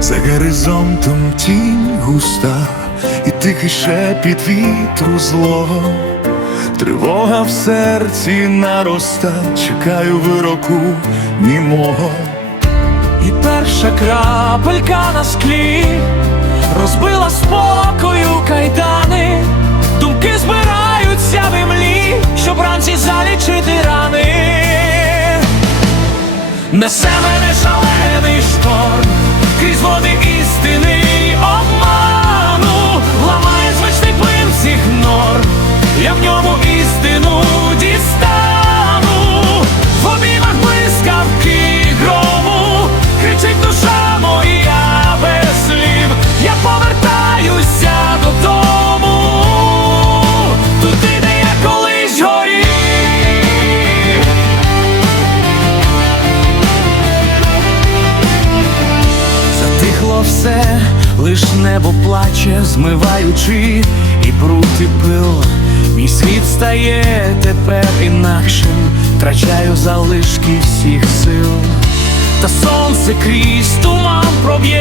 За горизонтом тінь густа, і тихий шепіт вітру злого, тривога в серці нароста, чекаю вироку німого. І перша крапелька на склі розбила спокою кайдани, думки збираються в імлі, щоб вранці залічити рани. Несе мене шалений шторм, крізь води істини лиш небо плаче, змиваючи і і пил. Мій світ стає тепер інакшим, втрачаю залишки всіх сил. Та сонце крізь туман проб'ється,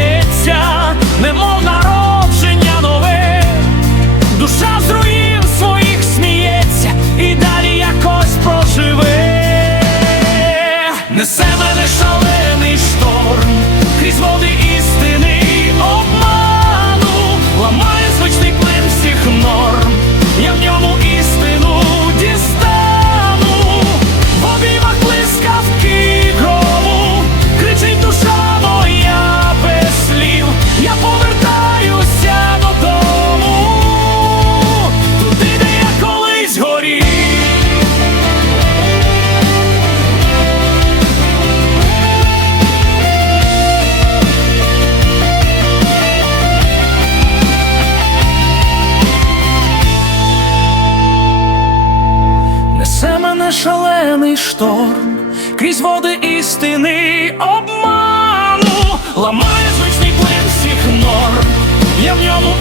шалений шторм, крізь води істини обману, ламає звичний плин всіх норм, я в ньому